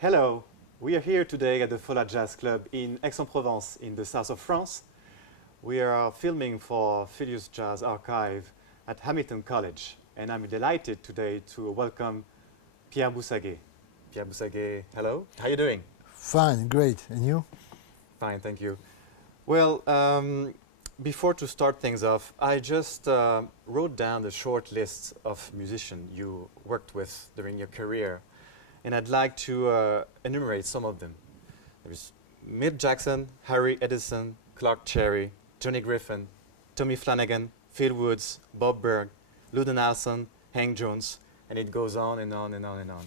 Hello, we are here today at the Fola Jazz Club in Aix-en-Provence in the south of France. We are filming for Philius Jazz Archive at Hamilton College, and I'm delighted today to welcome Pierre Boussaguet. Pierre Boussaguet, hello, how are you doing? Fine, great. And you? Fine, thank you. Well, before to start things off, I just wrote down the short list of musicians you worked with during your career, and I'd like to enumerate some of them. There's Milt Jackson, Harry Edison, Clark Cherry, Johnny Griffin, Tommy Flanagan, Phil Woods, Bob Berg, Luden Alson, Hank Jones, and it goes on and on and on and on.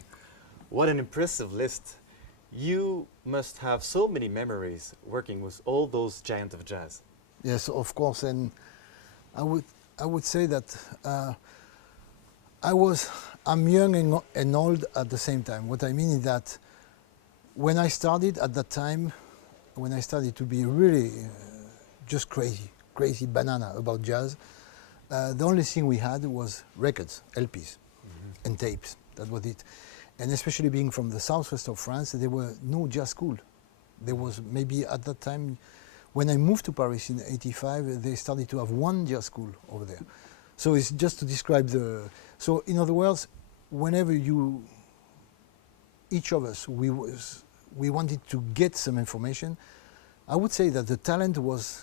What an impressive list. You must have so many memories working with all those giants of jazz. Yes, of course. And I would say that I'm young and old at the same time. What I mean is that when I started at that time, when I started to be really just crazy banana about jazz, the only thing we had was records, LPs, and tapes. That was it. And especially being from the southwest of France, there were no jazz school. There was maybe at that time, when I moved to Paris in '85, they started to have one jazz school over there. So it's just to describe the... So in other words, whenever each of us, we wanted to get some information, I would say that the talent was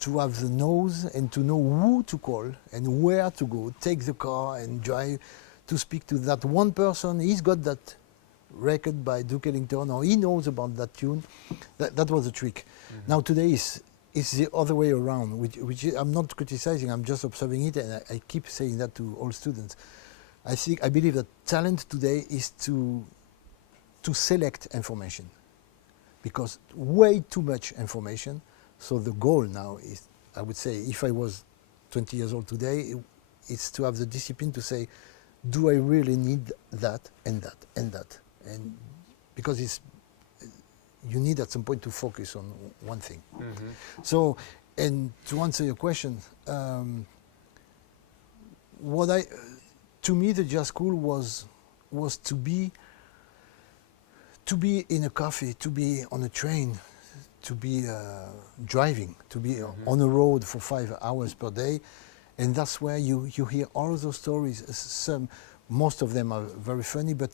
to have the nose and to know who to call and where to go, take the car and drive to speak to that one person. He's got that record by Duke Ellington, or he knows about that tune. That was the trick. Now today it's the other way around, which I'm not criticizing, I'm just observing it, and I keep saying that to all students. I believe that talent today is to select information, because way too much information. So the goal now is, I would say, if I was 20 years old today, it's to have the discipline to say, do I really need that and that and that? And because you need at some point to focus on one thing. So, and to answer your question, to me the jazz school was to be in a cafe, to be on a train, to be driving, to be on a road for 5 hours per day. And that's where you hear all those stories. Most of them are very funny, but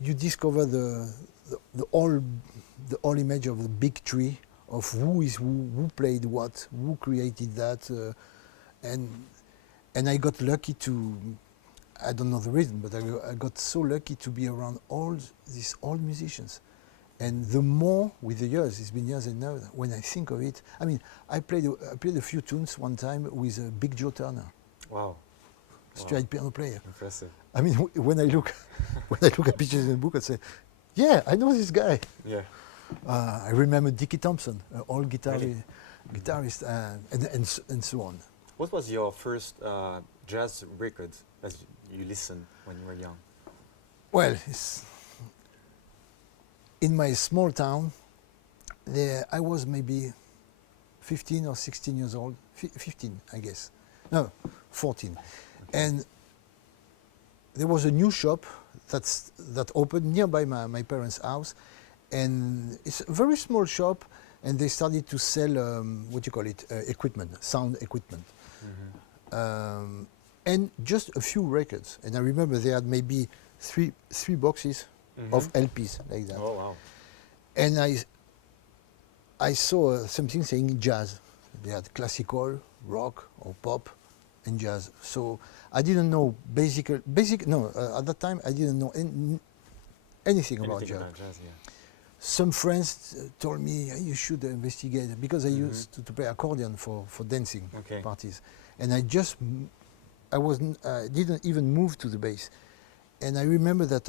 you discover the whole image of the big tree, of who is who played what, who created that, and I got lucky to, I don't know the reason, but I got so lucky to be around all these old musicians. And the more with the years, it's been years and now, when I think of it, I mean, I played a few tunes one time with Big Joe Turner. Wow. Straight piano player. Impressive. I mean, when I look at pictures in the book, I say, yeah, I know this guy. Yeah. I remember Dickie Thompson, old guitarist, and so on. What was your first jazz record that you listened when you were young? Well, in my small town, I was maybe 15 or 16 years old, 15, I guess. No, 14. And there was a new shop that opened nearby my parents' house. And it's a very small shop, and they started to sell, equipment, sound equipment. And just a few records. And I remember they had maybe three boxes of LPs like that. Oh, wow. And I saw something saying jazz. They had classical, rock, or pop, and jazz. So I didn't know at that time I didn't know anything about jazz. Yeah. Some friends told me, you should investigate it, because I used to play accordion for dancing parties. And I didn't even move to the bass. And I remember that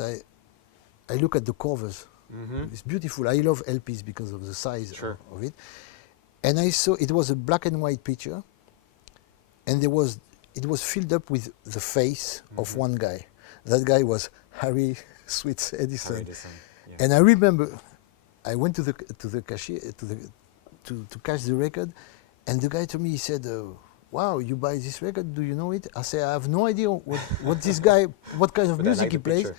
I look at the covers. It's beautiful. I love LPs because of the size of it. And I saw it was a black and white picture, and it was filled up with the face of one guy. That guy was Harry Sweets Edison. Yeah. And I remember I went to the cashier to cash the record, and the guy told me, he said, wow, you buy this record, do you know it? I say, I have no idea what this guy, what kind of music he plays.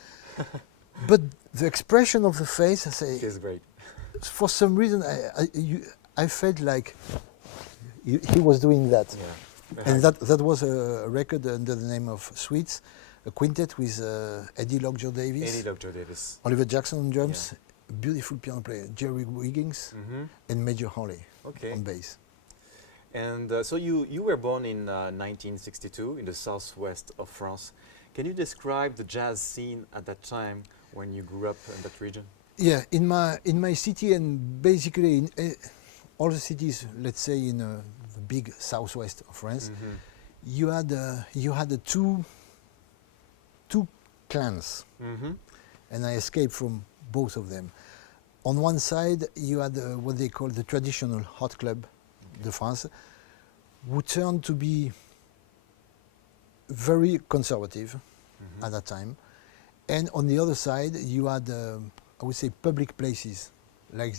But the expression of the face, I say, Feels great. for some reason, I felt like he was doing that. Yeah. And that was a record under the name of Sweets, a quintet with Eddie Lockjaw Davis, Eddie Lockjaw Davis. Oliver Jackson on drums, beautiful piano player, Jerry Wiggins, and Major Hawley on bass. And so you were born in 1962 in the southwest of France. Can you describe the jazz scene at that time when you grew up in that region? Yeah, in my city and basically in all the cities, let's say in the big southwest of France, you had two clans, and I escaped from both of them. On one side, you had what they call the traditional hot club de France, who turned to be very conservative at that time. And on the other side, you had, I would say, public places. Like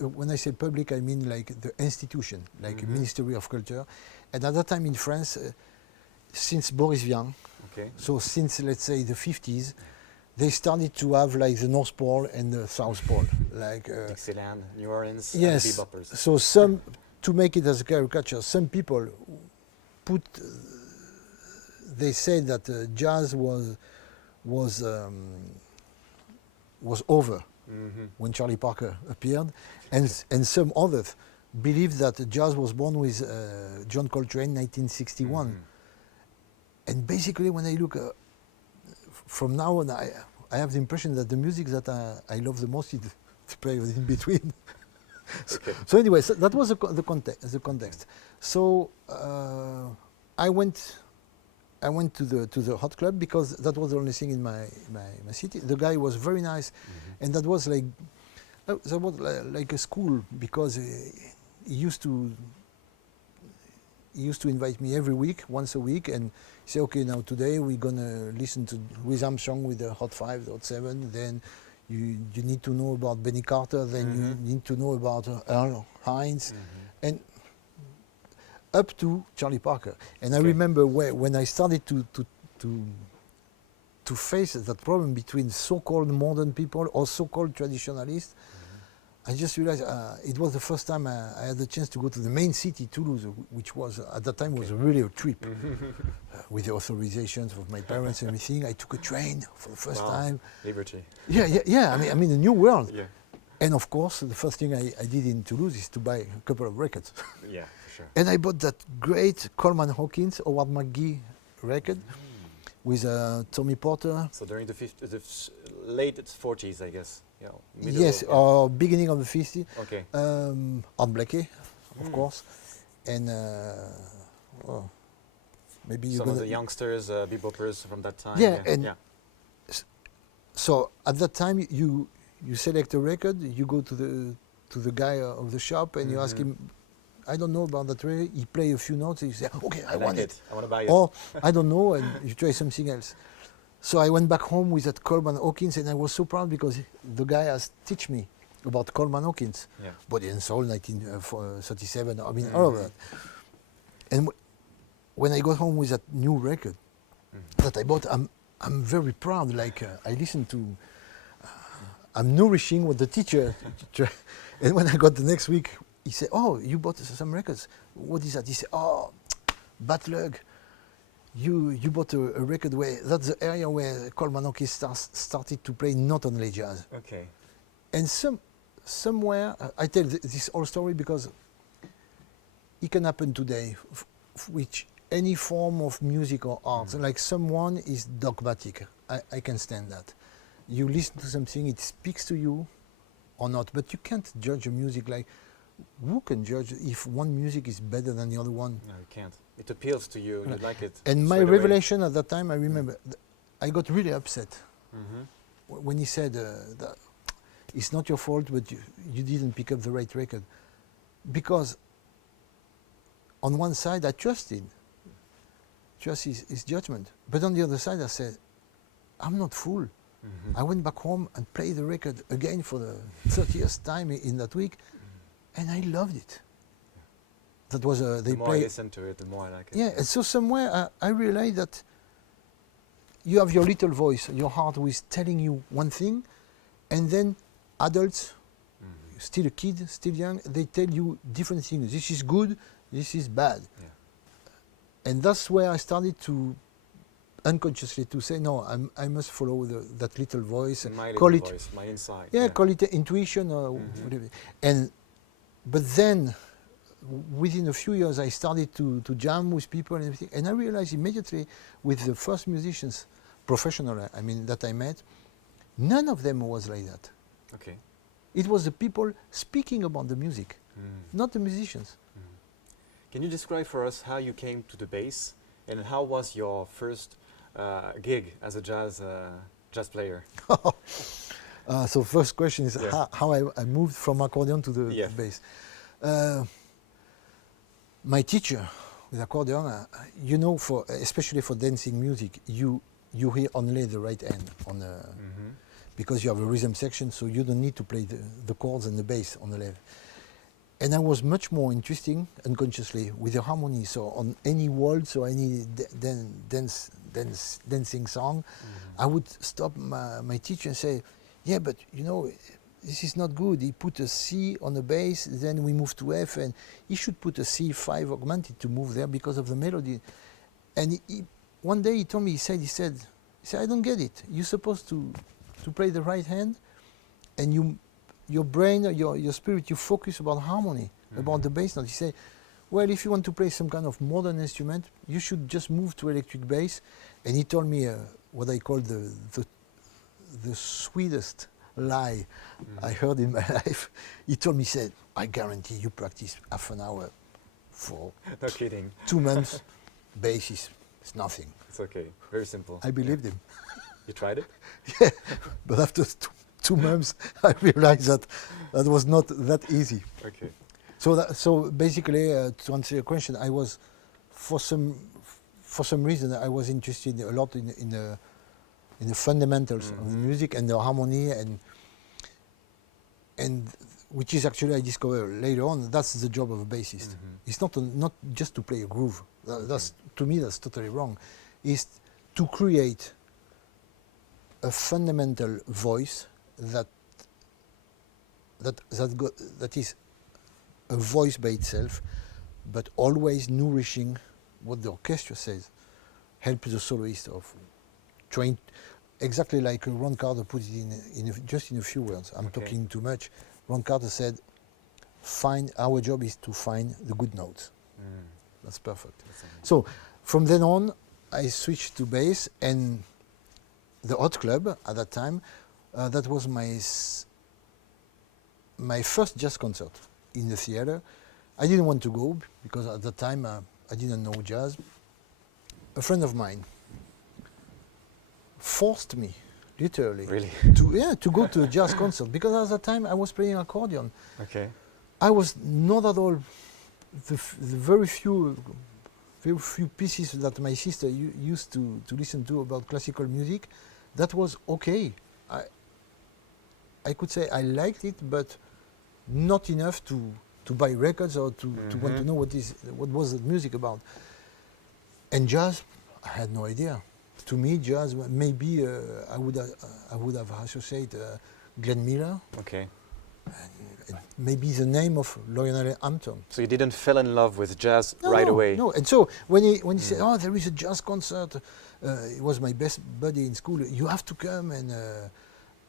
when I say public, I mean like the institution, like Ministry of Culture. And at that time in France, since Boris Vian, so since, let's say, the 50s, they started to have like the North Pole and the South Pole. Like Dixieland, New Orleans, yes, and beboppers. So some, to make it as a caricature, some people they said that jazz was over when Charlie Parker appeared, and some others believed that jazz was born with John Coltrane, 1961. And basically, when I look from now on, I have the impression that the music that I love the most is the period in between. So anyway, so that was the context. So I went to the hot club because that was the only thing in my city. The guy was very nice, and that was like a school because he used to invite me every week, once a week, and say, okay, now today we're gonna listen to Louis Armstrong with the Hot 5, the Hot 7. Then you need to know about Benny Carter. Then you need to know about Earl Hines, and up to Charlie Parker. And I remember when I started to face that problem between so-called modern people or so-called traditionalists, I just realized it was the first time I had the chance to go to the main city, Toulouse, which was at that time was really a trip. With the authorizations of my parents and everything, I took a train for the first time. Liberty. Yeah. I mean, a new world. Yeah. And of course, the first thing I did in Toulouse is to buy a couple of records. Yeah, for sure. And I bought that great Coleman Hawkins, Howard McGee record with Tommy Porter. So during the late 40s, I guess. Yeah. Yes, or beginning of the 50s. Okay. Art Blakey, of course, and maybe some of the youngsters, beboppers from that time. Yeah, and so at that time you select a record, you go to the guy of the shop and you ask him, I don't know about that record. He play a few notes. And you say, okay, I want it. I want to buy it. Or I don't know, and you try something else. So I went back home with that Coleman Hawkins, and I was so proud because the guy has taught me about Coleman Hawkins, Body and Soul, 1937. I mean, all of that. And when I got home with that new record that I bought, I'm very proud. Like I listen to, I'm nourishing what the teacher. And when I got the next week, he said, "Oh, you bought some records. What is that?" He said, "Oh, bad luck. You bought a record where that's the area where Coleman Hawkins started to play not only jazz." Okay. And somewhere I tell this whole story because it can happen today, which any form of music or art. Like someone is dogmatic. I can stand that. You listen to something, it speaks to you or not, but you can't judge a music like. Who can judge if one music is better than the other one? No, you can't. It appeals to you, you like it. And my revelation at that time, I remember, I got really upset when he said, that it's not your fault, but you didn't pick up the right record. Because on one side, I trusted. Trust his judgment. But on the other side, I said, I'm not fool. I went back home and played the record again for the 30th time in that week. And I loved it. That was the more I listen to it, the more I like it. Yeah, and so somewhere I realized that you have your little voice, your heart who is telling you one thing, and then adults, still a kid, still young, they tell you different things. This is good, this is bad. Yeah. And that's where I started to unconsciously to say, no, I must follow that little voice. My call little it, voice, my inside. yeah, call it intuition or whatever. But then, within a few years, I started to jam with people and everything, and I realized immediately with the first musicians, professional, I mean, that I met, none of them was like that. Okay. It was the people speaking about the music, not the musicians. Can you describe for us how you came to the bass, and how was your first gig as a jazz player? So first question is how I moved from accordion to the Yeah. bass. My teacher with accordion, you know, especially for dancing music, you hear only the right hand on because you have a rhythm section, so you don't need to play the chords and the bass on the left. And I was much more interesting unconsciously with the harmony. So on any waltz or any dancing song, I would stop my teacher and say, yeah, but you know, this is not good. He put a C on the bass, then we move to F, and he should put a C5 augmented to move there because of the melody. And one day he told me, he said, I don't get it. You're supposed to play the right hand, and your brain, your spirit, you focus about harmony, about the bass note. He said, well, if you want to play some kind of modern instrument, you should just move to electric bass. And he told me what I call the sweetest lie I heard in my life. He told me, he said, I guarantee you practice half an hour for No kidding. 2 months, bass is nothing. It's okay. Very simple. I believed him. You tried it? Yeah, but after 2 months, I realized that was not that easy. Okay. So basically, to answer your question, I was, for some reason, I was interested a lot in the fundamentals of the music and the harmony, and which is actually I discovered later on. That's the job of a bassist. It's not just to play a groove. That's to me that's totally wrong. It's to create a fundamental voice that is a voice by itself, but always nourishing what the orchestra says. Help the soloist of trying, exactly like Ron Carter put it just in a few words. I'm talking too much. Ron Carter said, our job is to find the good notes. That's perfect. So from then on, I switched to bass, and the Hot Club at that time, that was my first jazz concert in the theater. I didn't want to go because at the time I didn't know jazz. A friend of mine forced me, literally, Really? to go to a jazz concert because at the time I was playing accordion. Okay. I was not at all the very few pieces that my sister used to listen to about classical music. That was okay. I could say I liked it, but not enough to buy records or to want to know what was the music about. And jazz, I had no idea. To me, jazz, maybe I would have associated Glenn Miller. Okay. And maybe the name of Lionel Hampton. So you didn't fall in love with jazz right away? No, and so when he said, "Oh, there is a jazz concert," it was my best buddy in school. You have to come, and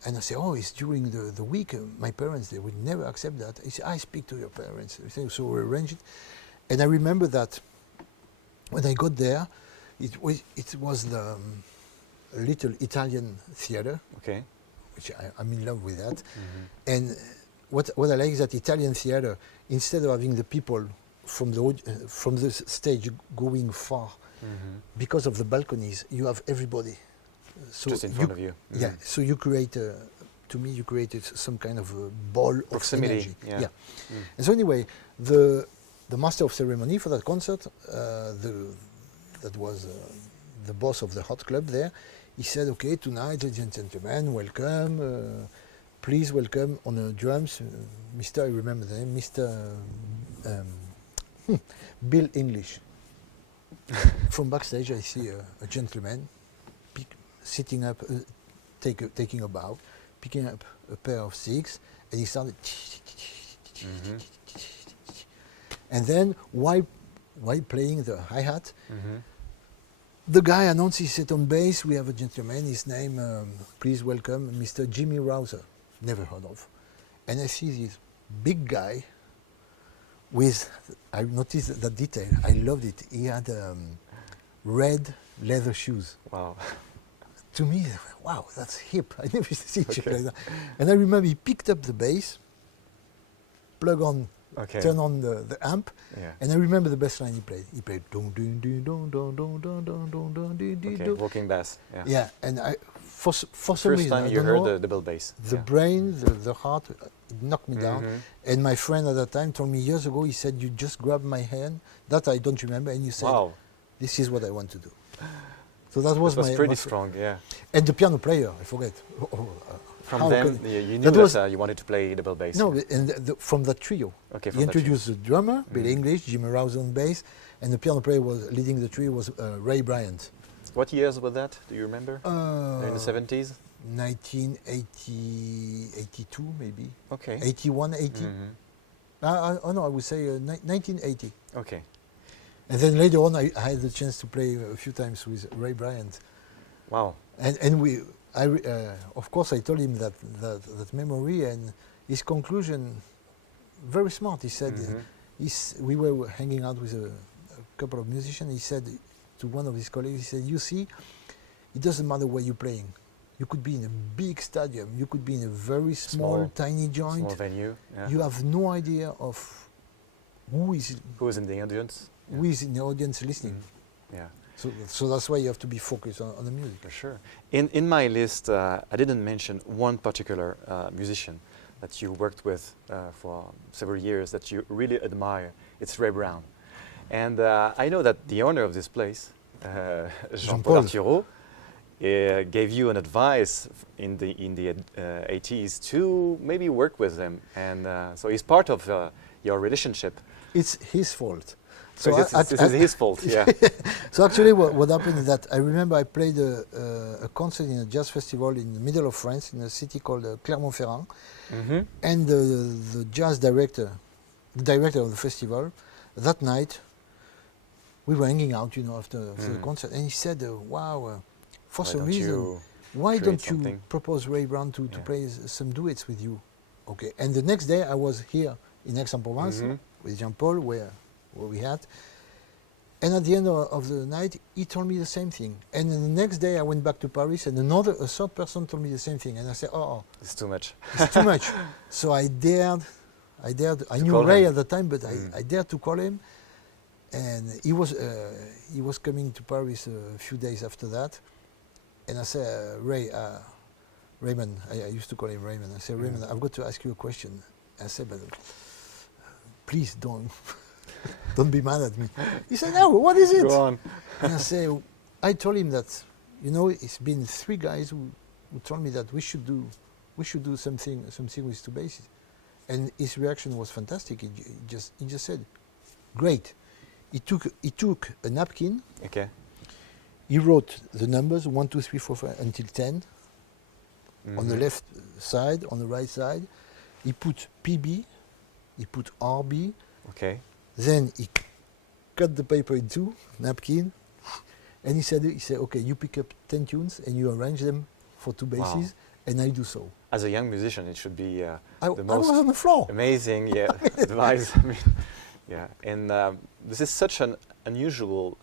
I say, "Oh, it's during the week." My parents, they would never accept that. He said, "I speak to your parents." So we arranged it, and I remember that when I got there, it was the little Italian theater. Okay. Which I'm in love with that, and what I like is that Italian theater, instead of having the people from the stage going far, because of the balconies, you have everybody. So just in front of you. Yeah. So you create, to me, you created some kind of a ball proximity. Of energy. Yeah. And so anyway, the master of ceremony for that concert, that was the boss of the Hot Club there. He said, "Okay, tonight, ladies and gentlemen, welcome. Please welcome on the drums, Mr. I remember the name, Mr. Bill English." From backstage, I see a gentleman, sitting up, taking a bow, picking up a pair of sticks, and he started. Mhm. And then while playing the hi-hat, Mhm. the guy announced he said on bass, we have a gentleman, his name, please welcome, Mr. Jimmy Rouser, never heard of. And I see this big guy with, I noticed that detail, I loved it. He had red leather shoes. Wow. To me, wow, that's hip. I never see shit Okay. like that. And I remember he picked up the bass, plug on, Okay. turn on the amp, Yeah. and I remember the bass line he played. He played dun dun dun dun dun dun dun dun dun dun dun dun Okay. dun. Walking bass. Yeah. Yeah, and I for some First reason time I you don't heard know, the double bass. the Yeah. brain, the heart, it knocked me down. Mhm. And my friend at that time told me years ago, he said, you just grabbed my hand, that I don't remember, and you said, Wow. this is what I want to do. So that was That was my pretty my strong. Yeah. And the piano player, I forget. From how them, could- you that knew was- that you wanted to play double bass. No, and from that trio. Okay. He From that tune. introduced the drummer, Bill Mhm. English, Jimmy Rouse on bass, and the piano player was leading the trio was Ray Bryant. What years was that? Do you remember? In the Uh, 70s. 1980, 82 maybe, Okay. 81, 80. Mhm. Oh no, I would say 1980. Okay. And then later on, I had the chance to play a few times with Ray Bryant, Wow. and of course I told him that memory, and his conclusion, very smart. He said, Mhm. we were hanging out with a couple of musicians. He said to one of his colleagues, he said, you see, it doesn't matter where you're playing. You could be in a big stadium. You could be in a very small tiny joint. Small venue. Yeah. You have no idea of who is Who is in the audience? who is in the audience listening. Mhm. Yeah. So that's why you have to be focused on the music. For sure. In my list, I didn't mention one particular musician that you worked with for several years that you really admire. It's Ray Brown. And I know that the owner of this place, Jean-Paul Arturo, gave you an advice in the 80s to maybe work with him. And so he's part of your relationship. It's his fault. So this is his fault, yeah. So actually what happened is that I remember I played a concert in a jazz festival in the middle of France in a city called Clermont-Ferrand. Mm-hmm. And the jazz director, the director of the festival, that night we were hanging out, after the concert, and he said, wow, for some reason, why don't you propose Ray Brown to play some duets with you? Okay. And the next day I was here in Aix-en-Provence with Jean-Paul, where we had. And at the end of the night, he told me the same thing. And then the next day I went back to Paris, and a third person told me the same thing. And I said, it's too much. It's too much. So I dared, I knew Ray at the time, but I dared to call him. And he was coming to Paris a few days after that. And I said, Raymond, I used to call him Raymond. I said, Raymond, I've got to ask you a question. I said, but please don't be mad at me. He said, no, what is it? Go on. And I told him that, it's been 3 guys who told me that we should do something with 2 basses. And his reaction was fantastic. He just said, great. He took a napkin. Okay. He wrote the numbers 1, 2, 3, 4, 5 until 10 on the left side, on the right side. He put PB, he put RB. Okay. Then he cut the paper in 2, napkin, and he said, okay, you pick up 10 tunes and you arrange them for 2 basses, and I do so. As a young musician, it should be I the most was on the floor. amazing advice. I mean, yeah, and this is such an unusual,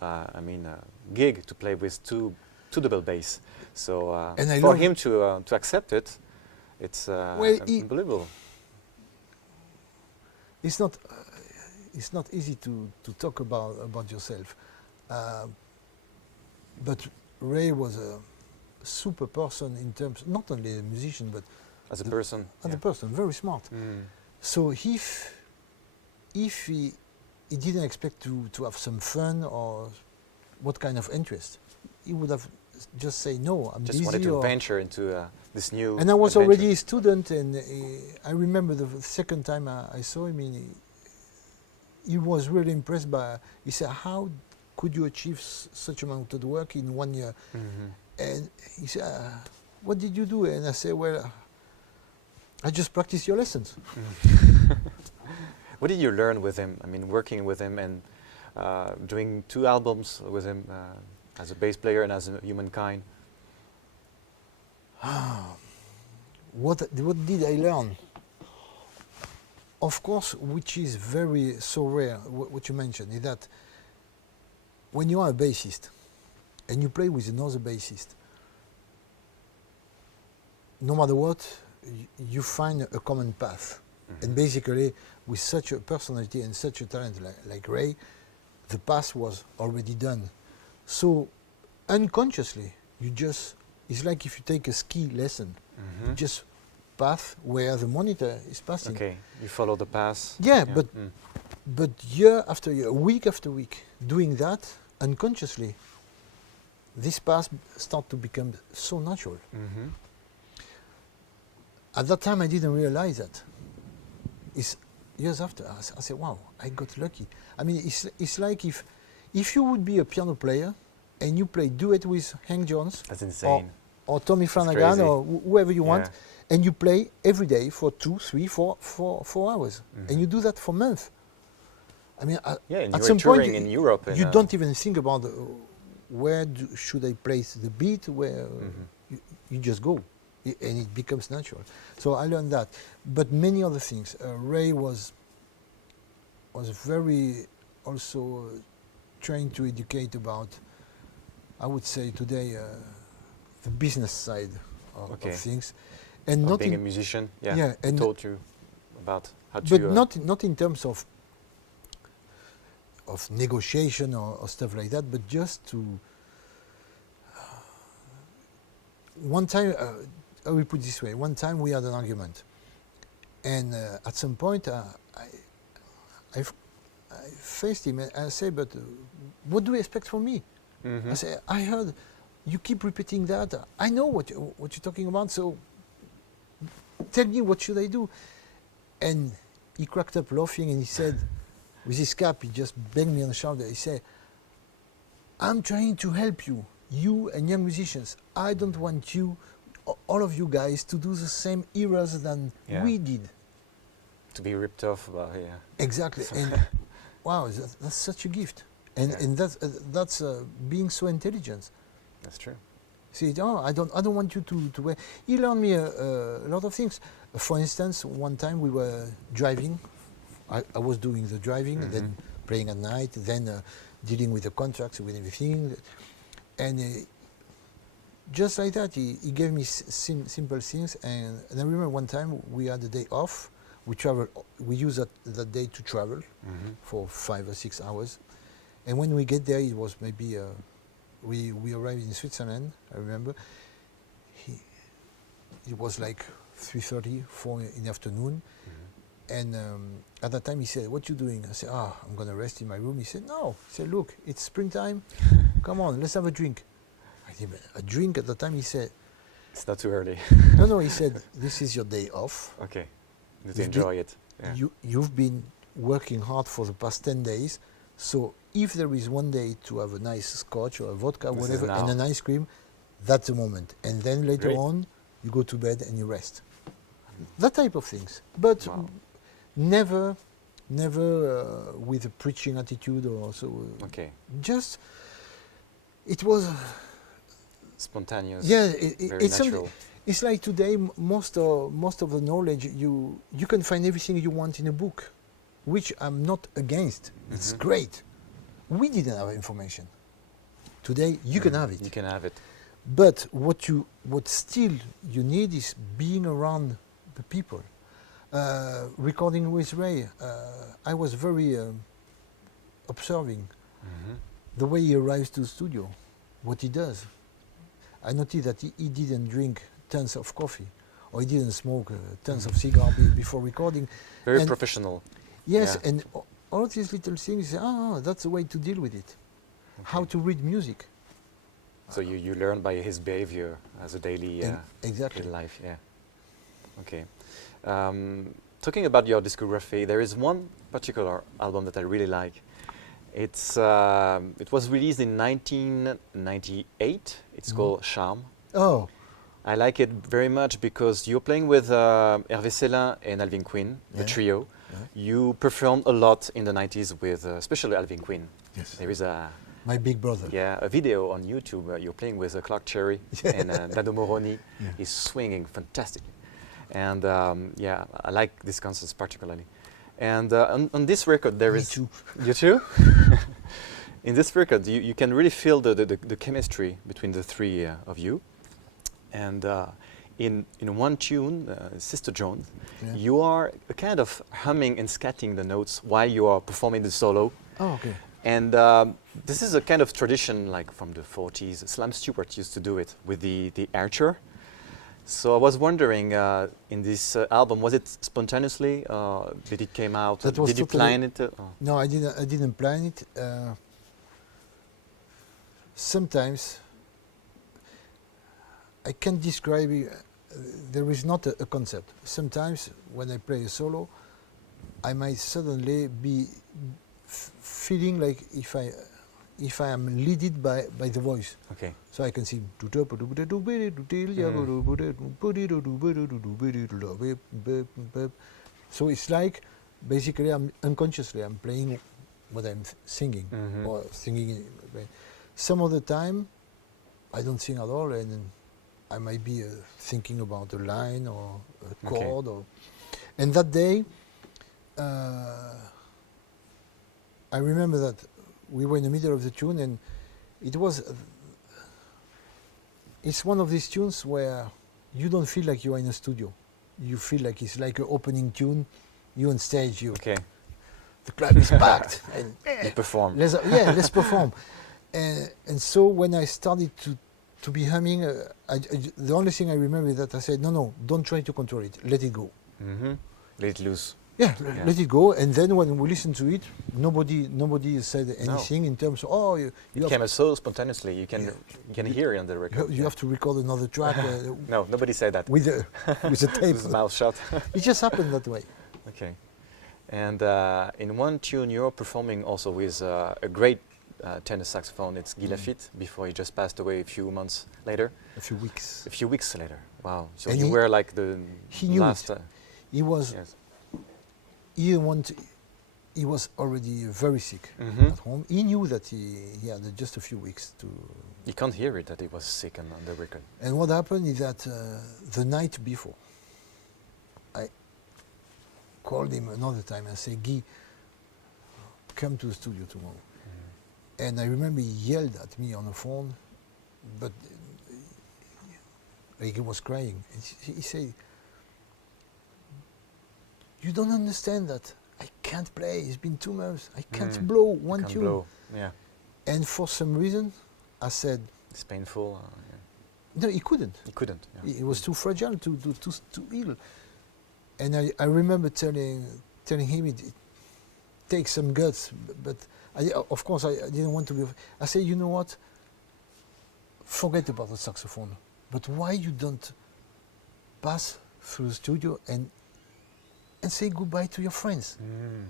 gig to play with two double bass. So And for him to accept it, it's unbelievable. It's not easy to talk about yourself, but Ray was a super person in terms, not only a musician, but As a person. as a person, very smart. Mm. So if he didn't expect to have some fun or what kind of interest, he would have just say no, I'm Just busy. wanted to venture into this new And I was adventure. already a student, and I remember the second time I saw him, he was really impressed by. He said, "How could you achieve such amount of work in 1 year?" Mhm. And he said, what did you do? And I said, well, I just practice your lessons. What did you learn with him? I mean, working with him and doing 2 albums with him as a bass player and as a humankind. What did I learn? Of course, which is very so rare, what you mentioned, is that when you are a bassist and you play with another bassist, no matter what, you find a common path. Mm-hmm. And basically, with such a personality and such a talent like Ray, the path was already done. So unconsciously, it's like if you take a ski lesson, you just path where the monitor is passing. Okay, you follow the path. Yeah, but year after year, week after week, doing that unconsciously, this path start to become so natural. Mm-hmm. At that time, I didn't realize that. It's years after, I said, wow, I got lucky. I mean, it's like if you would be a piano player and you play duet with Hank Jones, That's insane. or Tommy Flanagan, or whoever you want, and you play every day for 2, 3, 4 hours, and you do that for months. I mean, and at you some were touring point, in Europe. you don't even think about where should I place the beat, where you just go, and it becomes natural. So I learned that. But many other things. Ray was very also trying to educate about, I would say today, the business side of things. And not being a musician, and taught you about how to... But not in terms of negotiation or stuff like that, but just to... one time, I will put it this way, one time we had an argument. And at some point, I faced him and I said, but what do you expect from me? I said, I heard you keep repeating that. I know what you're talking about, so tell me what should I do? And he cracked up laughing and he said, with his cap, he just banged me on the shoulder. He said, I'm trying to help you, you and young musicians. I don't want you, all of you guys, to do the same errors than we did. To be ripped off about, Exactly. And wow, that's such a gift. And that's being so intelligent. That's true. See, I don't want you to wear. He learned me a lot of things. For instance, one time we were driving. I was doing the driving, then playing at night, then dealing with the contracts, with everything. And just like that, he gave me simple things. And I remember one time we had a day off. We used that day to travel for 5 or 6 hours. And when we get there, it was maybe... we arrived in Switzerland, I remember. It was like 3:30, 4 in the afternoon. And at that time he said, what you doing? I said, I'm going to rest in my room. He said, no. He said, look, it's springtime. Come on, let's have a drink. I said, a drink? At the time he said... It's not too early. No, he said, this is your day off. Okay, to enjoy it. Yeah. You've been working hard for the past 10 days. So if there is one day to have a nice scotch or a vodka, whatever, and an ice cream, that's the moment. And then later on, you go to bed and you rest. That type of things. But never with a preaching attitude or so. Okay. Just, it was... spontaneous. Yeah, it's natural. It's like today, most of the knowledge, you can find everything you want in a book, which I'm not against. It's great. We didn't have information. Today, you can have it. You can have it. But what still you need is being around the people. Recording with Ray, I was very observing the way he arrives to the studio, what he does. I noticed that he didn't drink tons of coffee, or he didn't smoke tons of cigars before recording. Very professional. Yes, and all of these little things, that's the way to deal with it. Okay. How to read music. So you learn by his behavior as a daily exactly. life, Okay. Talking about your discography, there is one particular album that I really like, It was released in 1998. It's called Charme. Oh, I like it very much because you're playing with Hervé Célin and Alvin Quinn, the Yeah. trio. Yeah. You performed a lot in the 90s with especially Alvin Quinn. yes. There is a My big brother. a video on YouTube. You're playing with Clark Cherry and Dado Moroni. Yeah. He's swinging fantastically. And yeah, I like these concerts particularly. And on this record, there Me is too. You too? In this record, you can really feel the chemistry between the three of you. And in one tune, Sister Jones, Yeah. you are kind of humming and scatting the notes while you are performing the solo. Oh, okay. And this is a kind of tradition like from the 40s. Slam Stewart used to do it with the archer. So I was wondering, in this album, was it spontaneously? Did it came out? That was Did you totally- plan it? No, I didn't plan it. Sometimes I can't describe it. There is not a concept. Sometimes when I play a solo, I might suddenly be feeling like if I am leaded by the voice. Okay. So I can sing. So it's like basically I'm unconsciously I'm playing what I'm singing Mhm. or singing. Some of the time I don't sing at all, and I might be thinking about a line or a Okay. chord. And that day, I remember that we were in the middle of the tune, and it was. It's one of these tunes where you don't feel like you are in a studio. You feel like it's like an opening tune. You on stage, Okay. the club is packed, and You perform. let's perform. And so when I started to be humming, the only thing I remember is that I said, no, don't try to control it. Let it go. Mm-hmm. Let it loose. Yeah, Yeah. let it go. And then when we listen to it, nobody said anything in terms of, you It have, came so spontaneously. You can Yeah. you can hear it on the record. you have to record another track No, nobody said that. with a tape. With his mouth shut. It just happened that way. Okay. And in one tune, you're performing also with a great tenor saxophone. It's Guy Lafitte, before he just passed away a few months later. A few weeks. A few weeks later. Wow. So And you he- were like the he knew last. it. He was Yes. he was already very sick Mhm. at home. He knew that he had just a few weeks to. You can't hear it that he was sick on the record. And what happened is that the night before, I called him another time and said, Guy, come to the studio tomorrow. And I remember he yelled at me on the phone, but like he was crying. And he said, you don't understand that. I can't play. It's been 2 months. I can't Mm. blow You one can't tune. blow. Yeah. And for some reason, I said, It's painful. Yeah. no, he couldn't. You couldn't. Yeah. He was too fragile, too ill. And I remember telling him it takes some guts, but of course I didn't want to be. I said, you know what? Forget about the saxophone. But why you don't pass through the studio and say goodbye to your friends? Mm.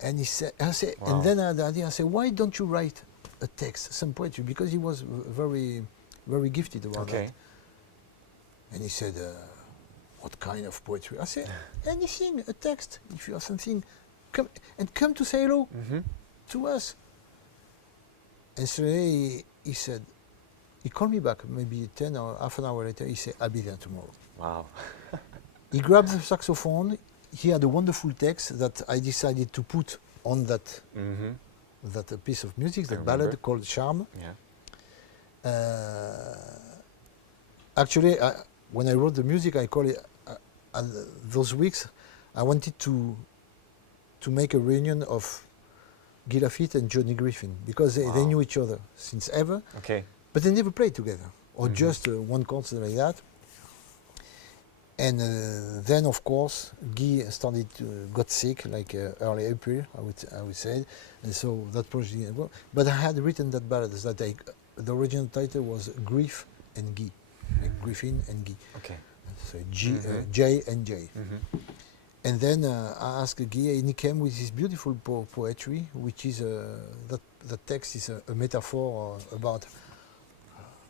And he said, Wow. and then I had the idea. I said, why don't you write a text, some poetry? Because he was very, very gifted about Okay. that. And he said, what kind of poetry? I said, anything, a text. If you have something, come to say hello Mm-hmm. to us. And so he said, he called me back maybe 10 or half an hour later. He said, I'll be there tomorrow. Wow. He grabbed the saxophone. He had a wonderful text that I decided to put on that Mm-hmm. piece of music, I that remember. ballad called Charme. Yeah. Actually, when I wrote the music, I call it, those weeks, I wanted to make a reunion of Guy Lafitte and Johnny Griffin, because they Wow. knew each other since ever, Okay. but they never played together, or Mhm. just one concert like that. And then, of course, Guy got sick, like early April, I would say, and so that project didn't go. But I had written that ballad that the original title was Grief and Guy, like Griffin and Guy, Okay. so Mhm. J and J. Mm-hmm. And then I asked Guy, and he came with his beautiful poetry, which is that text is a metaphor about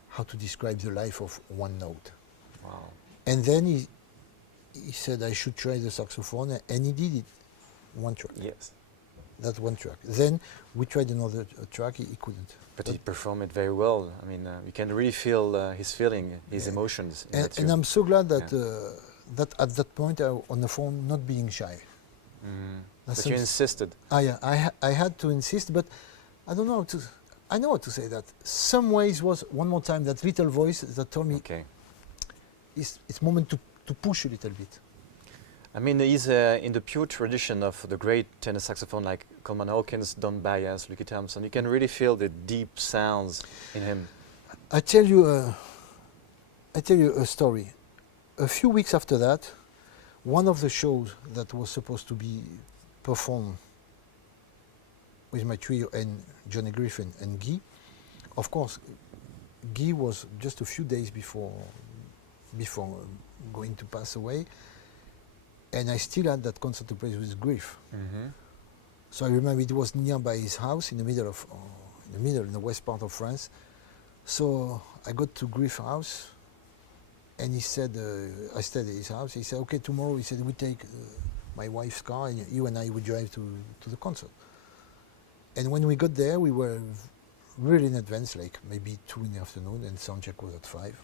how to describe the life of one note. Wow. And then he said I should try the saxophone, and he did it, one track. Yes. That one track. Then we tried another track, he couldn't. But he performed it very well. I mean, you can really feel his feeling, his emotions. In that And tune. I'm so glad that that at that point on the phone, not being shy. But you insisted. I had to insist, but I don't know how to. I know how to say that. Some ways was one more time that little voice that told me Okay. it's moment to push a little bit. I mean, he's in the pure tradition of the great tenor saxophone like Coleman Hawkins, Don Byas, Lucky Thompson. You can really feel the deep sounds in him. I tell you a story. A few weeks after that, one of the shows that was supposed to be performed with my trio and Johnny Griffin and Guy, of course, Guy was just a few days before going to pass away, and I still had that concert to play with Griff. So I remember it was nearby his house in the west part of France. So I got to Griff's house, and he said, I stayed at his house. He said, okay, tomorrow, he said, we take my wife's car, and you and I would drive to the concert. And when we got there, we were really in advance, like maybe 2 in the afternoon, and soundcheck was at 5.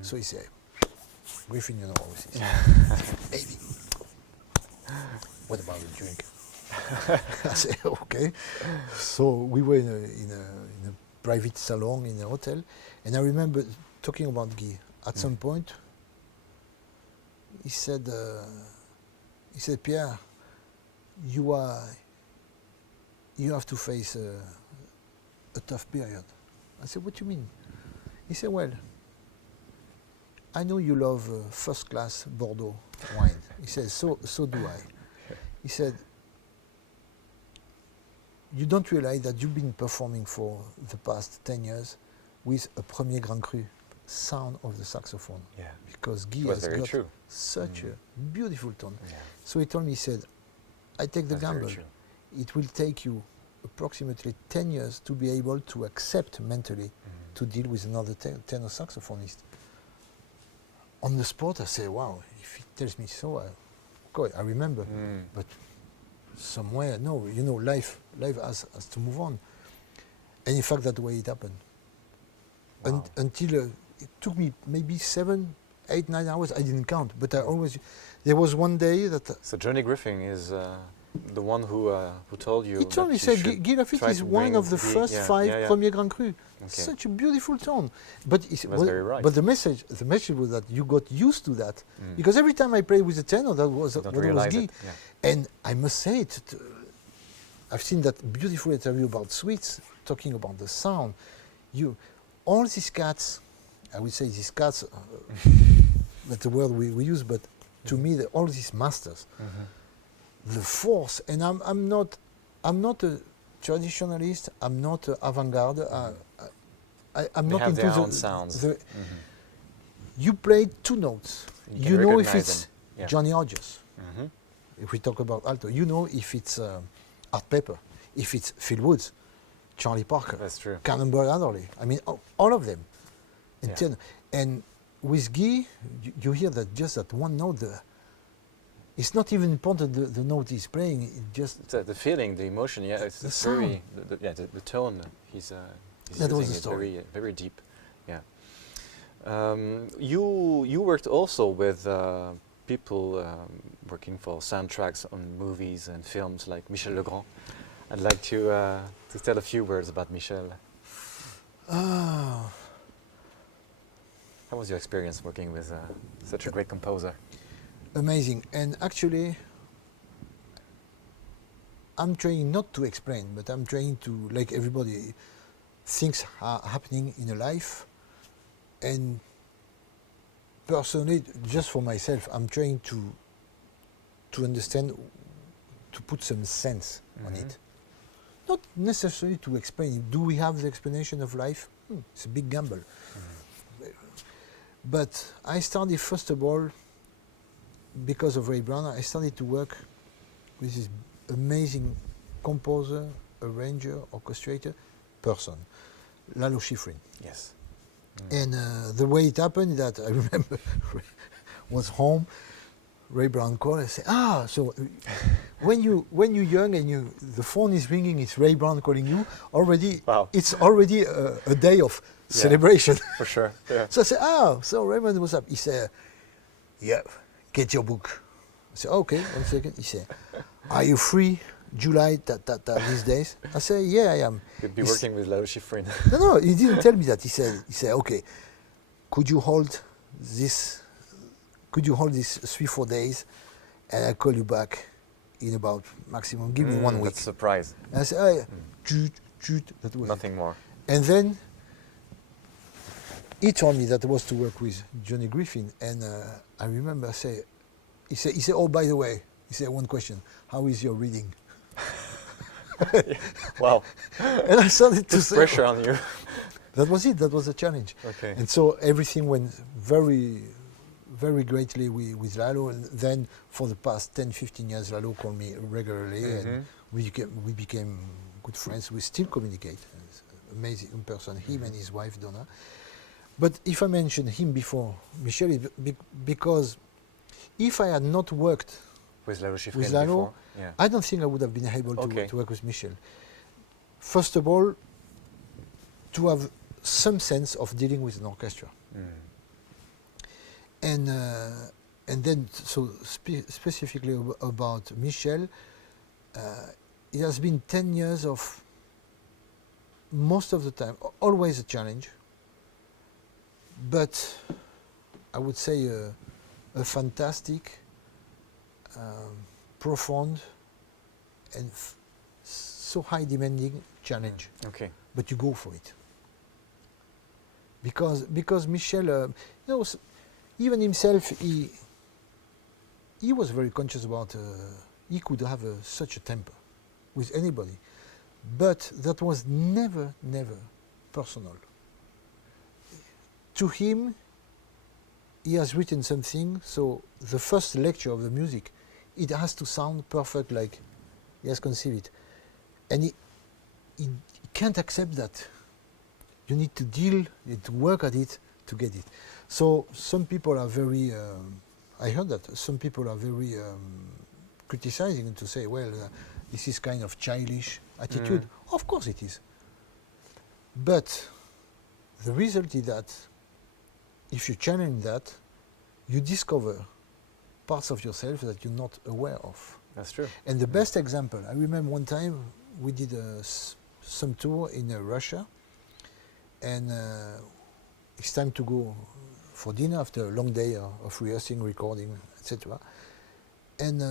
So he said, Griffin, you know, he said, baby, what about a drink? I said, okay. So we were in a private salon in a hotel, and I remember talking about Guy. At some point, he said, Pierre, you have to face a tough period. I said, what do you mean? He said, well, I know you love first-class Bordeaux wine. He said, so do I. He said, you don't realize that you've been performing for the past 10 years with a Premier Grand Cru sound of the saxophone. Yeah. Because Guy was has very got true. such a beautiful tone. Yeah. So he told me, he said, I take the That's very gamble. true. It will take you approximately 10 years to be able to accept mentally to deal with another tenor saxophonist. On the spot, I say, wow, if he tells me so, I remember. But somewhere, no, you know, life has to move on. And in fact, that's the way it happened. Wow. Until it took me maybe 7, 8, 9 hours. I didn't count, but I always. There was one day that. So Johnny Griffin is the one who told you. He told me, he said, Guy Lafitte is one of the first 5 Premier Grand Cru. Okay. Such a beautiful tone. But very right. But the message was that you got used to that. Because every time I played with a tenor, that was what it was Guy. And I must say it. I've seen that beautiful interview about Sweets, talking about the sound. All these cats, I would say these cats, that's the word we use, but to me, all these masters, the force, and I'm not a traditionalist, I'm not avant-garde, I'm not into their own sounds. You play 2 notes. You know if it's Yeah. Johnny Hodges, if we talk about alto. You know if it's Art Pepper, if it's Phil Woods, Charlie Parker, That's true. Cannonball Adderley. I mean, all of them. Yeah. And with Guy, you hear that just that one note. It's not even important the note he's playing. It just It's, the feeling, the emotion. Yeah, it's the very the tone. He's that was using the is story. very very deep. Yeah. You worked also with people working for soundtracks on movies and films like Michel Legrand. I'd like to tell a few words about Michel. How was your experience working with such a great composer? Amazing. And actually, I'm trying not to explain, but I'm trying to, like everybody, things are happening in a life. And personally, just for myself, I'm trying to understand, to put some sense on it. Not necessarily to explain it. Do we have the explanation of life? It's a big gamble. But I started, first of all, because of Ray Brown, I started to work with this amazing composer, arranger, orchestrator, person, Lalo Schifrin. Yes. And the way it happened that I remember was home, Ray Brown called and said, so when you're young and the phone is ringing, it's Ray Brown calling you, already, Wow. it's already a day of celebration. For sure. Yeah. So I said, so Raymond, what's up? He said, yeah, get your book. I said, okay, 1 second. He said, are you free July, these days? I said, yeah, I am. You'd be working with Lalo Schifrin. No, he didn't tell me that. He said, okay, could you hold this 3-4 days, and I'll call you back in about maximum, give me 1 week. That's a surprise. And I said, that was Nothing it. more. And then he told me that I was to work with Johnny Griffin, and I remember he said, oh, by the way, he said, one question, how is your reading? Wow. And I started to say, pressure on you. that was it, that was the challenge. Okay. And so everything went very, very greatly with Lalo, and then for the past 10-15 years, Lalo called me regularly, and we became good friends. We still communicate. It's amazing person, him and his wife, Donna. But if I mentioned him before Michel, it's because if I had not worked with Lalo Schifrin with Lalo, before? Yeah. I don't think I would have been able Okay. to work with Michel. First of all, to have some sense of dealing with an orchestra. And then, so specifically about Michel, it has been 10 years of, most of the time, always a challenge, but I would say a fantastic, profound, and so high demanding challenge. Okay. But you go for it. Because Michel, even himself, he was very conscious about, he could have such a temper with anybody. But that was never personal. To him, he has written something, so the first lecture of the music, it has to sound perfect like he has conceived it. And he can't accept that. You need to deal, you need to work at it to get it. So some people are very, I heard that, some people are very criticizing and to say, well, this is kind of childish attitude. Of course it is. But the result is that if you challenge that, you discover parts of yourself that you're not aware of. That's true. And the best example, I remember one time we did some tour in Russia, and it's time to go for dinner after a long day of rehearsing, recording, etc. And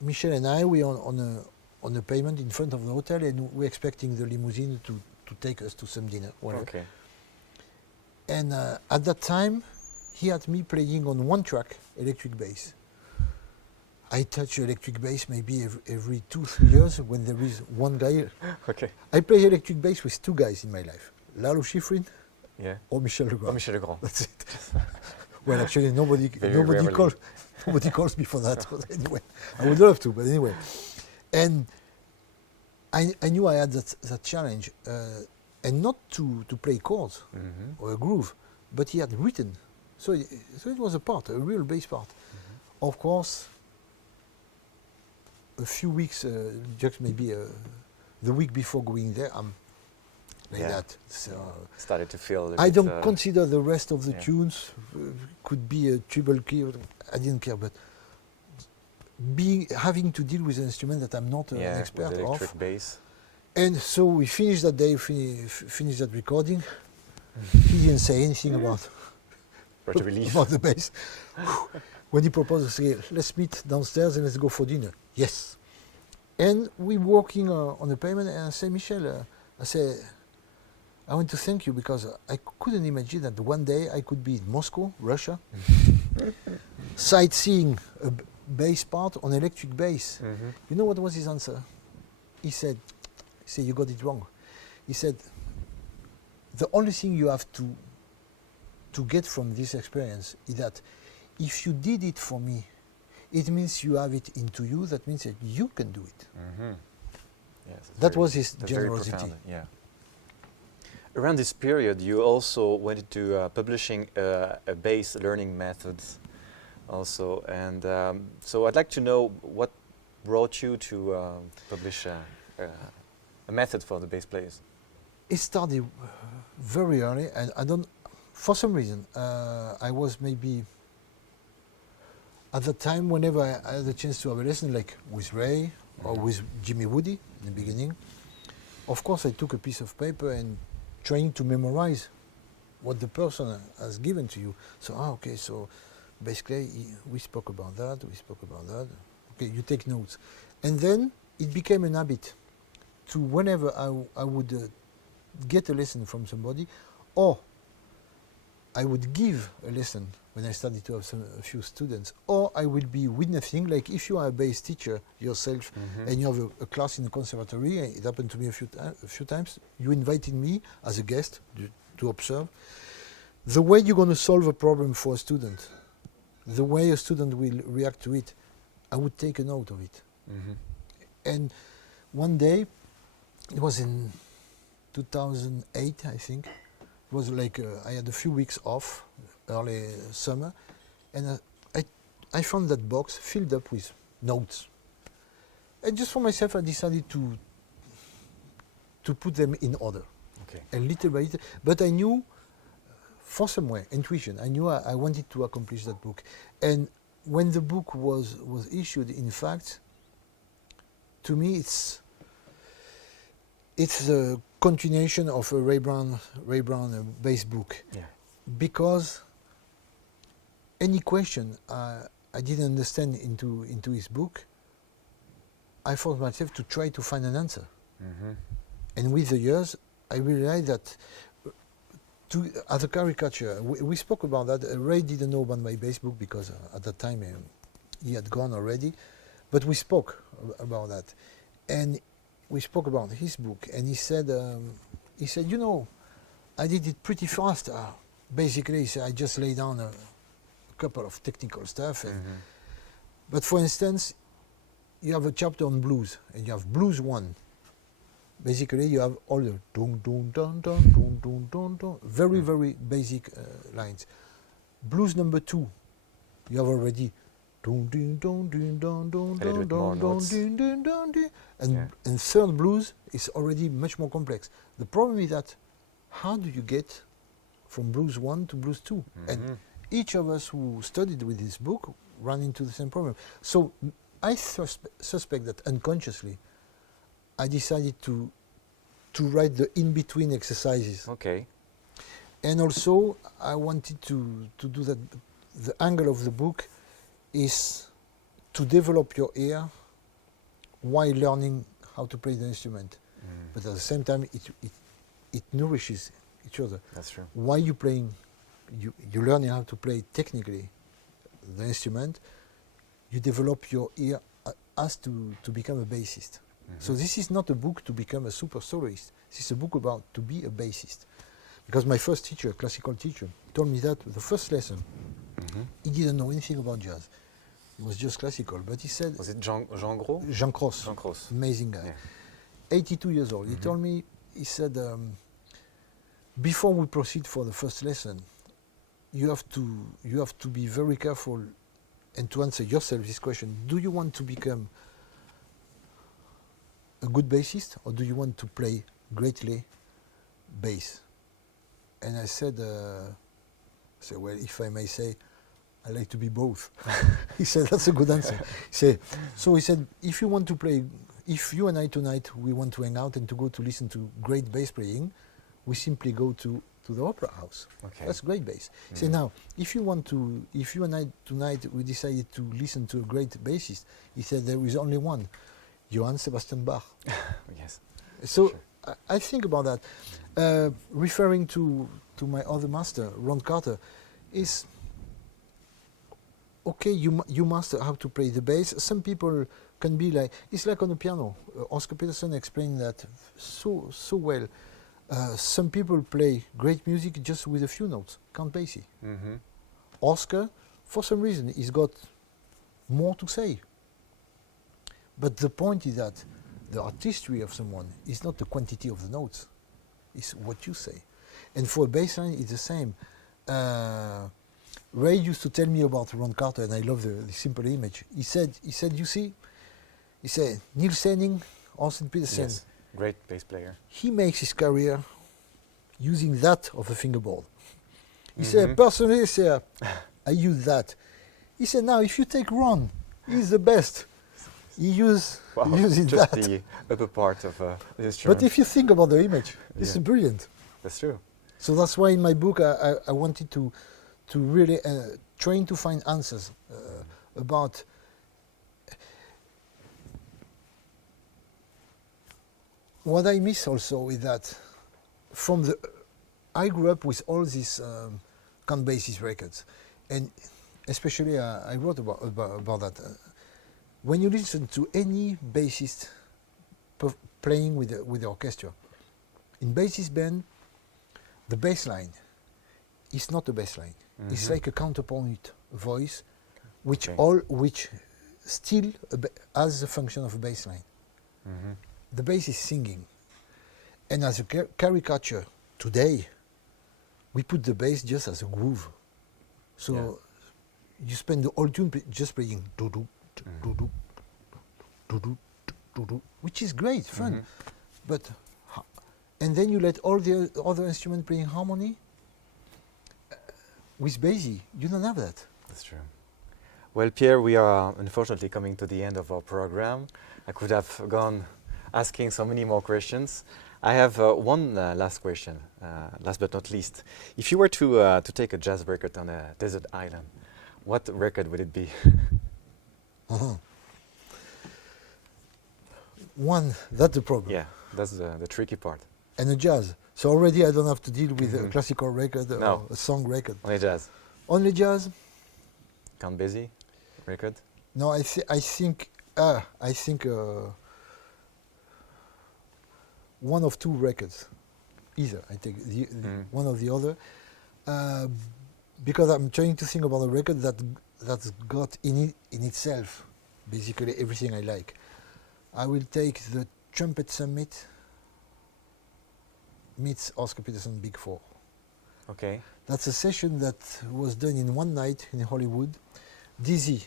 Michel and I, we are on a pavement in front of the hotel, and we're expecting the limousine to take us to some dinner. Okay. And at that time, he had me playing on one track, electric bass. I touch electric bass maybe every 2-3 years when there is one guy. Okay. I play electric bass with 2 guys in my life, Lalo Schifrin or Michel Legrand. Oh, Michel Legrand. That's it. Well, actually, nobody calls me for that. But anyway, I would love to, but anyway. And I knew I had that challenge, and not to play chords or a groove, but he had written. So it was a real bass part. Of course, a few weeks, just maybe the week before going there, I'm like that. So started to feel. I don't consider the rest of the tunes could be a treble key. I didn't care, but having to deal with an instrument that I'm not an expert with electric of. bass. And so we finished that day, finished that recording. He didn't say anything about the bass. When he proposed, I said, let's meet downstairs and let's go for dinner. Yes. And we walking on the pavement, and I say, Michel, I want to thank you because I couldn't imagine that one day I could be in Moscow, Russia, sightseeing a bass part on electric bass. You know what was his answer? He said, you got it wrong. He said, the only thing you have to get from this experience is that if you did it for me, it means you have it into you. That means that you can do it. Mm-hmm. Yes, That was his that's very generosity. profound, yeah. Around this period, you also went into publishing a bass learning methods also, and so I'd like to know what brought you to publish a method for the bass players. It started very early, and I don't, for some reason, I was maybe, at the time, whenever I had a chance to have a lesson, like with Ray or with Jimmy Woody in the beginning, of course I took a piece of paper and trying to memorize what the person has given to you. So, okay, so basically we spoke about that, okay, you take notes. And then it became an habit to whenever I would get a lesson from somebody, or I would give a lesson when I started to have a few students, or I will be witnessing, like if you are a bass teacher yourself and you have a class in the conservatory, and it happened to me a few times, you invited me as a guest to observe the way you're going to solve a problem for a student, the way a student will react to it. I would take a note of it. And one day, it was in 2008, I think. It was like I had a few weeks off, early summer, and I found that box filled up with notes. And just for myself, I decided to put them in order. Okay. And little by little, but I knew, for some way, intuition, I knew I wanted to accomplish that book. And when the book was issued, in fact, to me it's a continuation of a Ray Brown bass book. Yeah. Because any question I didn't understand into his book, I forced myself to try to find an answer. And with the years, I realized that as a caricature, we spoke about that. Ray didn't know about my bass book because at that time he had gone already, but we spoke about that. And we spoke about his book, and he said, you know, I did it pretty fast. Basically, he said, I just laid down a couple of technical stuff. And but for instance, you have a chapter on blues, and you have blues 1. Basically, you have all the dun dun dun dun dun dun dun dun, very basic lines. Blues number 2, you have already dun dun dun dun dun dun dun dun dun dun dun dun, and third blues is already much more complex. The problem is that how do you get from blues 1 to blues 2? And each of us who studied with this book ran into the same problem. So I suspect that unconsciously I decided to write the in-between exercises. Okay. And also I wanted to do that. The angle of the book is to develop your ear while learning how to play the instrument. But at the same time it nourishes each other. That's true. While you're playing, you're learning how to play technically the instrument, you develop your ear as to become a bassist. So this is not a book to become a super soloist. This is a book about to be a bassist. Because my first teacher, classical teacher, told me that the first lesson, he didn't know anything about jazz. It was just classical. But he said... Was it Jean Gros? Jean Cross. Jean Cross. Amazing guy. Yeah. 82 years old. He told me, he said, before we proceed for the first lesson, you have to be very careful and to answer yourself this question. Do you want to become a good bassist, or do you want to play greatly bass? And I said, well, if I may say, I like to be both. He said, that's a good answer. So he said, if you want to play, if you and I tonight, we want to hang out and to go to listen to great bass playing, we simply go to the opera house. Okay. That's great bass. He said, now, if you and I tonight, we decided to listen to a great bassist, he said, there is only one, Johann Sebastian Bach. Yes. So sure. I think about that. Referring to my other master, Ron Carter, is okay. You master how to play the bass. Some people can be like, it's like on the piano. Oscar Peterson explained that so well. Some people play great music just with a few notes, Count Basie. Oscar for some reason, he's got more to say. But the point is that the artistry of someone is not the quantity of the notes, it's what you say. And for a bass line, it's the same. Ray used to tell me about Ron Carter, and I love the simple image. He said, you see, he said, Neil Senning, Austin Peterson, Yes, great bass player. he makes his career using that of a fingerboard. He said, personally, I use that. He said, now if you take Ron, he's the best. He uses just that. the upper part of the instrument. But if you think about the image, this is brilliant. That's true. So that's why in my book I wanted to really trying to find answers about what I miss also is that I grew up with all these count bassist records, and especially I wrote about that. When you listen to any bassist playing with the orchestra, in bassist band, the bass line is not a bass line. It's like a counterpoint voice, which still has the function of a bass line. The bass is singing, and as a caricature today, we put the bass just as a groove. So you spend the whole tune just playing do-do, do-do, do-do, do-do, which is great fun. But and then you let all the other instruments playing harmony. With Basie, you don't have that. That's true. Well, Pierre, we are unfortunately coming to the end of our program. I could have gone asking so many more questions. I have one last question, last but not least. If you were to take a jazz record on a desert island, what record would it be? One, that's the problem. Yeah, that's the tricky part. And a jazz. So already I don't have to deal with a classical record or a song record. Only jazz. Only jazz? Count Basie record? No, I think one of two records. Either I take one or the other, because I'm trying to think about a record that's got in itself basically everything I like. I will take the Trumpet Summit meets Oscar Peterson Big Four. Okay. That's a session that was done in one night in Hollywood. Dizzy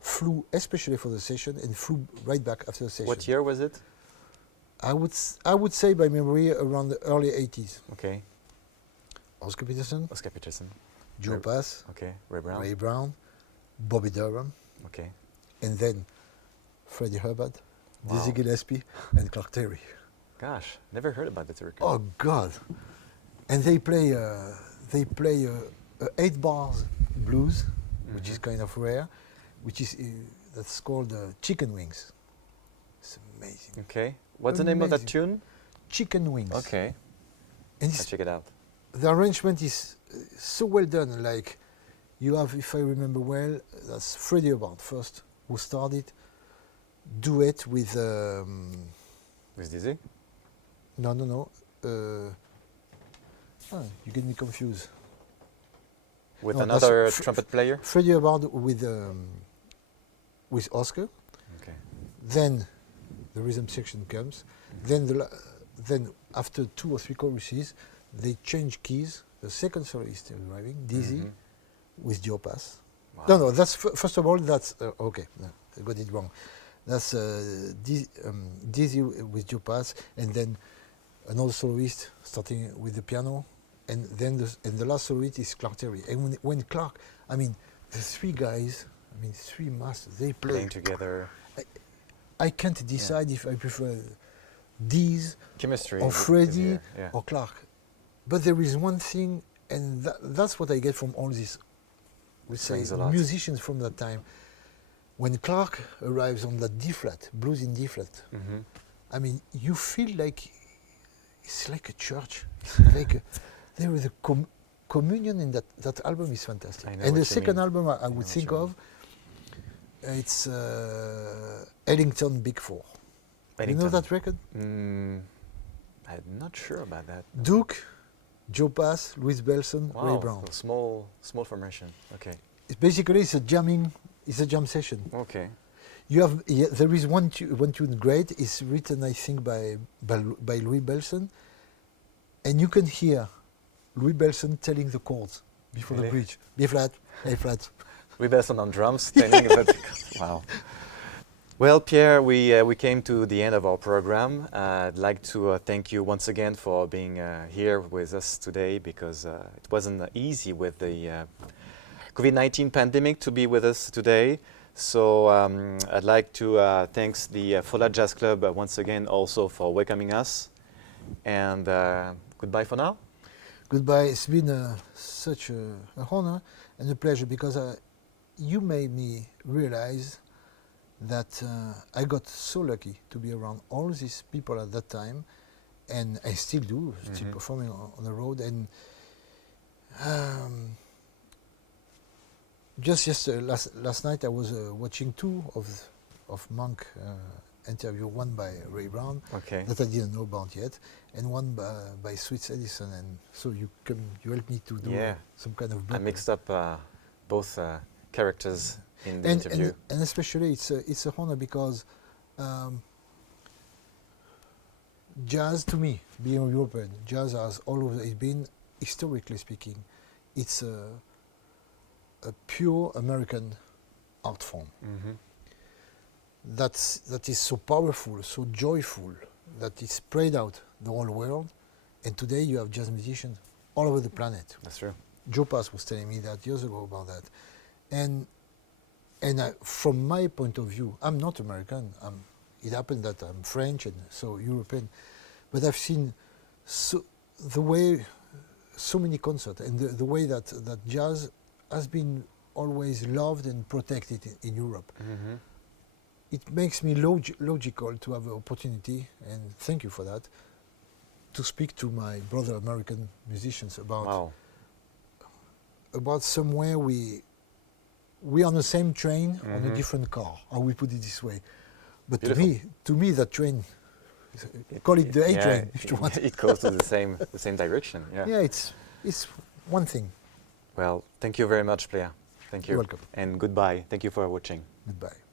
flew especially for the session and flew right back after the session. What year was it? I would say by memory around the early 80s. Okay. Oscar Peterson, Joe Pass, okay, Ray Brown, Bobby Durham, okay, and then Freddie Hubbard, Dizzy Gillespie, and Clark Terry. Gosh, never heard about this record. Oh God! And they play 8 bars blues, which is kind of rare, which is that's called Chicken Wings. It's amazing. Okay, what's the name of that tune? Chicken Wings. Okay, and I'll check it out. The arrangement is so well done. Like you have, if I remember well, that's Freddie Hubbard first who started duet with. With Dizzy? No. You get me confused. With No, another trumpet player? Freddie Hubbard with Oscar. Okay. Then the rhythm section comes. Then after 2 or 3 choruses, they change keys. The second soloist is arriving, Dizzy, with Joe Pass. Wow. No. That's first of all. That's okay. No, I got it wrong. That's Dizzy with Joe Pass, and then another soloist starting with the piano, and then the last soloist is Clark Terry. And when Clark, the 3 guys, 3 masters, they play Playing together. I can't decide if I prefer Diz Chemistry or Freddie yeah. or Clark. But there is one thing, and that's what I get from all these, we say, musicians from that time. When Clark arrives on that D flat, blues in D flat, you feel like it's like a church. There is a communion in that album is fantastic. And the second album I would think of, it's Ellington Big Four. Ellington. You know that record? I'm not sure about that. Duke, Joe Pass, Louis Bellson, Wow, Ray Brown. so small formation. Okay. basically it's a jamming, it's a jam session. Okay. You have there is one tune great. It's written I think by Louis Belson, and you can hear Louis Belson telling the chords before the bridge. B flat, A flat. Louis Belson on drums, telling that. Wow. Well, Pierre, we came to the end of our program. I'd like to thank you once again for being here with us today, because it wasn't easy with the COVID-19 pandemic to be with us today. So I'd like to thank the Fola Jazz Club once again also for welcoming us. And goodbye for now. Goodbye. It's been such a honor and a pleasure, because you made me realize that I got so lucky to be around all these people at that time, and I still do, still performing on the road. And just yesterday, last night, I was watching two of Monk interview, one by Ray Brown that I didn't know about yet, and one by Sweets Edison. And so you helped me to do some kind of book. I mixed up both characters in the interview. And especially it's a honor, because jazz, to me, being European, jazz has always been, historically speaking, it's a pure American art form. That is so powerful, so joyful, that it's spread out the whole world. And today you have jazz musicians all over the planet. That's true. Joe Pass was telling me that years ago about that. And from my point of view, I'm not American. It happened that I'm French and so European, but I've seen the way so many concerts, and the way that jazz has been always loved and protected in Europe. It makes me logical to have the opportunity, and thank you for that, to speak to my brother American musicians about somewhere we on the same train on a different car. I will put it this way. But to me, that train, call it the A train if you want. It goes to the same direction. Yeah, it's one thing. Well, thank you very much, Pierre. Thank you. You're welcome. And goodbye. Thank you for watching. Goodbye.